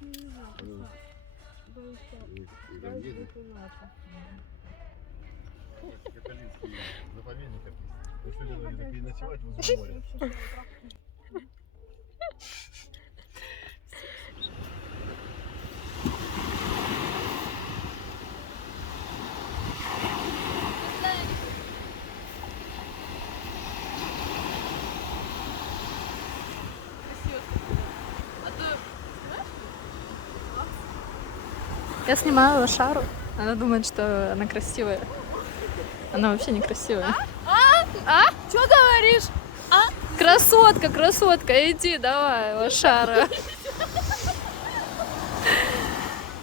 не знаю, просто боюсь, Католический заповедник описан. Мы что делали, переночевать возле моря. Я снимаю лошару. Она думает, что она красивая. Она вообще не красивая. Что говоришь? Красотка, красотка, иди, давай, лошара.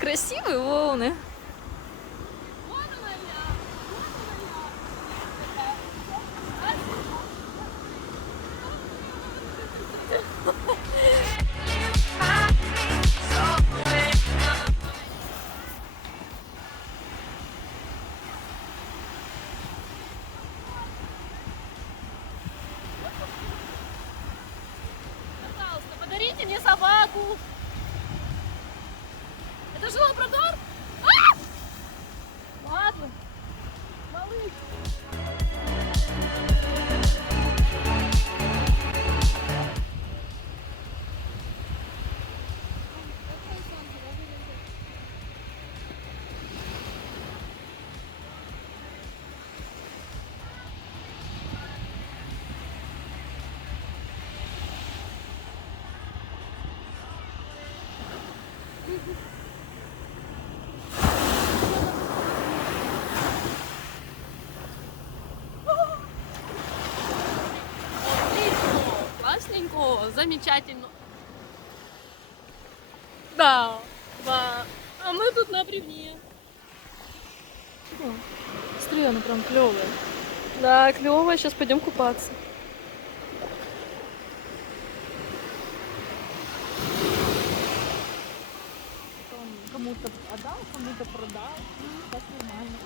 Красивые волны. Пожалуйста, подарите мне собаку. Это же лабрадор? Ладно. Малыш. Классненько, замечательно. Да, да. А мы тут на бревне. Смотри, она прям клевая. Да, клевая. Сейчас пойдем купаться. Кому-то отдал, кому-то продал. Так нормально.